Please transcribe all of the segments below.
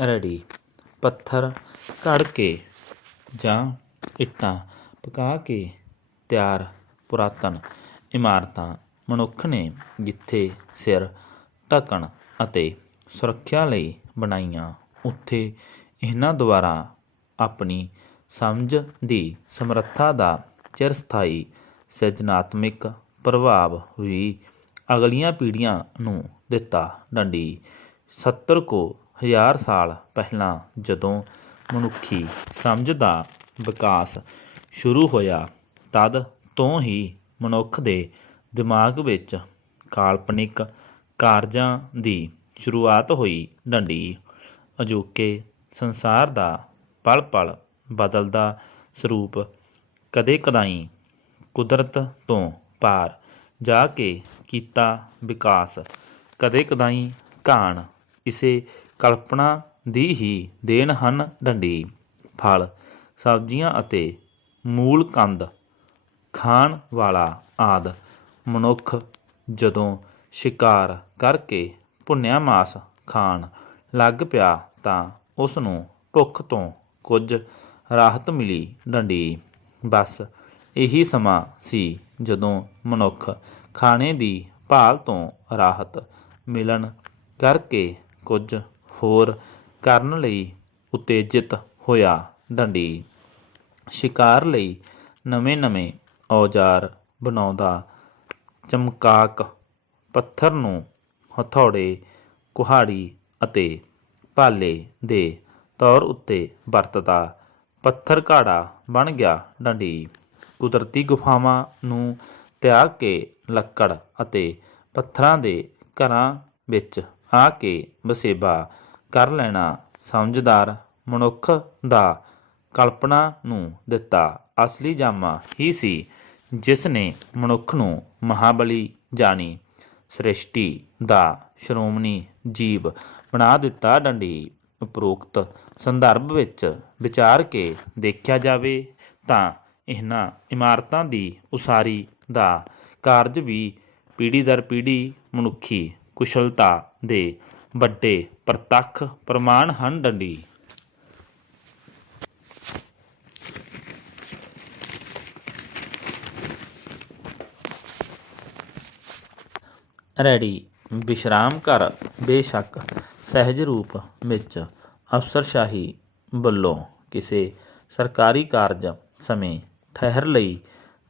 Ready ਪੱਥਰ ਘੜ ਕੇ ਜਾਂ ਇੱਟਾਂ ਪਕਾ ਕੇ ਤਿਆਰ ਪੁਰਾਤਨ ਇਮਾਰਤਾਂ ਮਨੁੱਖ ਨੇ ਜਿੱਥੇ ਸਿਰ ਢੱਕਣ ਅਤੇ ਸੁਰੱਖਿਆ ਲਈ ਬਣਾਈਆਂ, ਉੱਥੇ ਇਹਨਾਂ ਦੁਆਰਾ ਆਪਣੀ ਸਮਝ ਦੀ ਸਮਰੱਥਾ ਦਾ ਚਿਰਸਥਾਈ ਸਿਰਜਣਾਤਮਕ ਪ੍ਰਭਾਵ ਵੀ ਅਗਲੀਆਂ ਪੀੜ੍ਹੀਆਂ ਨੂੰ ਦਿੱਤਾ। ਡੰਡੀ 70 ਕੋ ਹਜ਼ਾਰ ਸਾਲ ਪਹਿਲਾਂ ਜਦੋਂ ਮਨੁੱਖੀ ਸਮਝ ਦਾ ਵਿਕਾਸ ਸ਼ੁਰੂ ਹੋਇਆ, ਤਦ ਤੋਂ ਹੀ ਮਨੁੱਖ ਦੇ ਦਿਮਾਗ ਵਿੱਚ ਕਾਲਪਨਿਕ ਕਾਰਜਾਂ ਦੀ ਸ਼ੁਰੂਆਤ ਹੋਈ ਡੰਡੀ। ਅਜੋਕੇ ਸੰਸਾਰ ਦਾ ਪਲ ਪਲ ਬਦਲਦਾ ਸਰੂਪ ਕਦੇ ਕਦਾਈ ਕੁਦਰਤ ਤੋਂ ਪਾਰ ਜਾ ਕੇ ਕੀਤਾ ਵਿਕਾਸ। ਕਦੇ ਕਦਾਈ ਘਾਣ ਇਸੇ ਕਲਪਨਾ ਦੀ ਹੀ ਦੇਣ ਹਨ ਡੰਡੀ, ਫਲ, ਸਬਜ਼ੀਆਂ ਅਤੇ ਮੂਲ ਕੰਦ, ਖਾਣ ਵਾਲਾ ਆਦ। ਮਨੁੱਖ ਜਦੋਂ ਸ਼ਿਕਾਰ ਕਰਕੇ ਭੁੰਨਿਆ ਮਾਸ ਖਾਣ ਲੱਗ ਪਿਆ ਤਾਂ ਉਸ ਨੂੰ ਭੁੱਖ ਤੋਂ ਕੁਝ ਰਾਹਤ ਮਿਲੀ ਡੰਡੀ। ਬਸ ਇਹੀ ਸਮਾਂ ਸੀ ਜਦੋਂ ਮਨੁੱਖ ਖਾਣੇ ਦੀ ਭਾਲ ਤੋਂ ਰਾਹਤ ਮਿਲਣ ਕਰਕੇ ਕੁਝ ਹੋਰ ਕਰਨ ਲਈ ਉਤੇਜਿਤ ਹੋਇਆ ਡੰਡੀ। ਸ਼ਿਕਾਰ ਲਈ ਨਵੇਂ-ਨਵੇਂ ਔਜ਼ਾਰ ਬਣਾਉਂਦਾ ਚਮਕਾਕ ਪੱਥਰ ਨੂੰ ਹਥੌੜੇ, ਕੁਹਾੜੀ ਅਤੇ ਭਾਲੇ ਦੇ ਤੌਰ ਉੱਤੇ ਵਰਤਦਾ ਪੱਥਰ ਘਾੜਾ ਬਣ ਗਿਆ ਡੰਡੀ। ਕੁਦਰਤੀ ਗੁਫਾਵਾਂ ਨੂੰ ਤਿਆਗ ਕੇ ਲੱਕੜ ਅਤੇ ਪੱਥਰਾਂ ਦੇ ਘਰਾਂ ਵਿੱਚ ਆ ਕੇ ਵਸੇਬਾ ਕਰ ਲੈਣਾ, ਸਮਝਦਾਰ ਮਨੁੱਖ ਦਾ ਕਲਪਨਾ ਨੂੰ ਦਿੱਤਾ। ਅਸਲੀ ਜਾਮਾ ਹੀ ਸੀ ਜਿਸ ਨੇ ਮਨੁੱਖ ਨੂੰ ਮਹਾਬਲੀ ਜਾਣੀ ਸ੍ਰਿਸ਼ਟੀ ਦਾ ਸ਼੍ਰੋਮਣੀ ਜੀਵ ਬਣਾ ਦਿੱਤਾ ਡੰਡੀ। ਉਪਰੋਕਤ ਸੰਦਰਭ ਵਿੱਚ ਵਿਚਾਰ ਕੇ ਦੇਖਿਆ ਜਾਵੇ ਤਾਂ ਇਹਨਾਂ ਇਮਾਰਤਾਂ ਦੀ ਉਸਾਰੀ ਦਾ ਕਾਰਜ ਵੀ ਪੀੜ੍ਹੀ ਦਰ ਪੀੜ੍ਹੀ ਮਨੁੱਖੀ ਕੁਸ਼ਲਤਾ ਦੇ ਵੱਡੇ ਪ੍ਰਤੱਖ ਪ੍ਰਮਾਣ ਹਨ ਡੰਡੀ। ਰੈਡੀ। ਵਿਸ਼ਰਾਮ ਘਰ। ਬੇਸ਼ੱਕ ਸਹਿਜ ਰੂਪ ਵਿੱਚ ਅਫਸਰਸ਼ਾਹੀ ਵੱਲੋਂ ਕਿਸੇ ਸਰਕਾਰੀ ਕਾਰਜ ਸਮੇਂ ਠਹਿਰ ਲਈ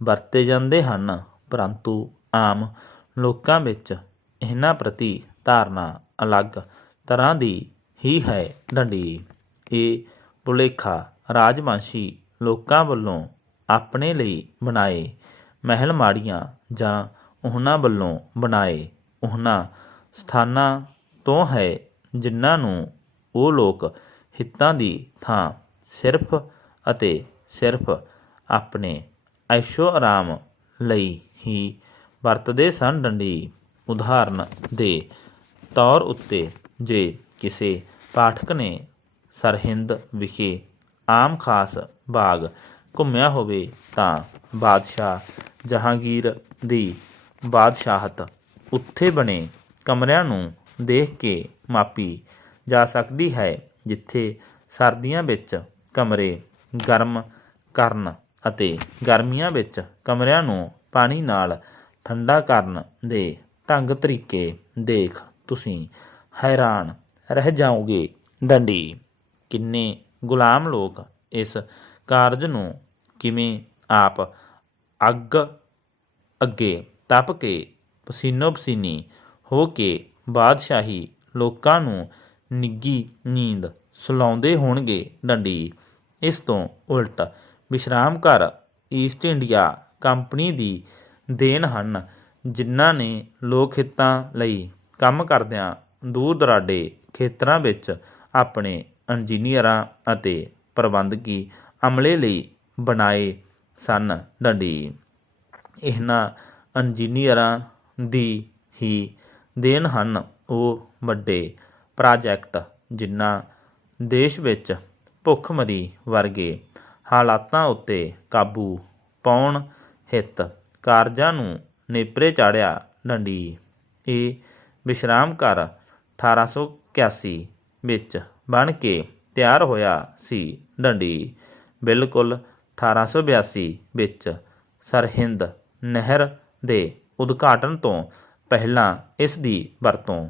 ਵਰਤੇ ਜਾਂਦੇ ਹਨ, ਪਰੰਤੂ ਆਮ ਲੋਕਾਂ ਵਿੱਚ ਇਹਨਾਂ ਪ੍ਰਤੀ ਧਾਰਨਾ ਅਲੱਗ ਤਰ੍ਹਾਂ ਦੀ ਹੀ ਹੈ ਡੰਡੀ। ਇਹ ਭੁਲੇਖਾ ਰਾਜਵੰਸ਼ੀ ਲੋਕਾਂ ਵੱਲੋਂ ਆਪਣੇ ਲਈ ਬਣਾਏ ਮਹਿਲ ਮਾੜੀਆਂ ਜਾਂ ਉਹਨਾਂ ਵੱਲੋਂ ਬਣਾਏ ਉਹਨਾਂ ਸਥਾਨਾਂ ਤੋਂ ਹੈ, ਜਿਨ੍ਹਾਂ ਨੂੰ ਉਹ ਲੋਕ ਹਿੱਤਾਂ ਦੀ ਥਾਂ ਸਿਰਫ ਅਤੇ ਸਿਰਫ ਆਪਣੇ ਐਸ਼ੋ ਆਰਾਮ ਲਈ ਹੀ ਵਰਤਦੇ ਸਨ। ਡੰਡੀ ਉਦਾਹਰਨ ਦੇ ਤੌਰ ਉੱਤੇ ਜੇ ਕਿਸੇ ਪਾਠਕ ਨੇ ਸਰਹਿੰਦ ਵਿਖੇ ਆਮ ਖਾਸ ਬਾਗ ਘੁੰਮਿਆ ਹੋਵੇ ਤਾਂ ਬਾਦਸ਼ਾਹ ਜਹਾਂਗੀਰ ਦੀ ਬਾਦਸ਼ਾਹਤ ਉੱਥੇ ਬਣੇ ਕਮਰਿਆਂ ਨੂੰ ਦੇਖ ਕੇ ਮਾਪੀ ਜਾ ਸਕਦੀ ਹੈ ਜਿੱਥੇ ਸਰਦੀਆਂ ਵਿੱਚ ਕਮਰੇ ਗਰਮ ਕਰਨ ਅਤੇ ਗਰਮੀਆਂ ਵਿੱਚ ਕਮਰਿਆਂ ਨੂੰ ਪਾਣੀ ਨਾਲ ਠੰਡਾ ਕਰਨ ਦੇ ਢੰਗ ਤਰੀਕੇ ਦੇਖ ਤੁਸੀਂ ਹੈਰਾਨ ਰਹਿ ਜਾਓਗੇ। ਡੰਡੀ, ਕਿੰਨੇ ਗੁਲਾਮ ਲੋਕ ਇਸ ਕਾਰਜ ਨੂੰ ਕਿਵੇਂ ਆਪ ਅੱਗ ਅੱਗੇ ਤਪ ਕੇ ਪਸੀਨੋ ਪਸੀਨੀ ਹੋ ਕੇ ਬਾਦਸ਼ਾਹੀ ਲੋਕਾਂ ਨੂੰ ਨਿੱਗੀ ਨੀਂਦ ਸੁਲਾਉਂਦੇ ਹੋਣਗੇ। ਡੰਡੀ, ਇਸ ਤੋਂ ਉਲਟ ਵਿਸ਼ਰਾਮ ਘਰ ਈਸਟ ਇੰਡੀਆ ਕੰਪਨੀ ਦੀ ਦੇਣ ਹਨ, ਜਿਨ੍ਹਾਂ ਨੇ ਲੋਕ ਹਿੱਤਾਂ ਲਈ ਕੰਮ ਕਰਦਿਆਂ ਦੂਰ ਦਰਾਡੇ ਖੇਤਰਾਂ ਵਿੱਚ ਆਪਣੇ ਇੰਜੀਨੀਅਰਾਂ ਅਤੇ ਪ੍ਰਬੰਧਕੀ ਅਮਲੇ ਲਈ ਬਣਾਏ ਸਨ ਡੰਡੀ। ਇਹਨਾਂ ਇੰਜੀਨੀਅਰਾਂ ਦੀ ਹੀ ਦੇਣ ਹਨ ਉਹ ਵੱਡੇ ਪ੍ਰਾਜੈਕਟ ਜਿਨ੍ਹਾਂ ਦੇਸ਼ ਵਿੱਚ ਭੁੱਖਮਰੀ ਵਰਗੇ ਹਾਲਾਤਾਂ ਉੱਤੇ ਕਾਬੂ ਪਾਉਣ ਹਿੱਤ ਕਾਰਜਾਂ ਨੂੰ ਨੇਪਰੇ ਚਾੜਿਆ ਡੰਡੀ। ਇਹ ਵਿਸ਼ਰਾਮ ਘਰ 1881 ਵਿੱਚ ਬਣ ਕੇ ਤਿਆਰ ਹੋਇਆ ਸੀ ਡੰਡੀ। ਬਿਲਕੁਲ 1882 ਵਿੱਚ ਸਰਹਿੰਦ ਨਹਿਰ ਦੇ ਉਦਘਾਟਨ ਤੋਂ ਪਹਿਲਾਂ ਇਸ ਦੀ ਵਰਤੋਂ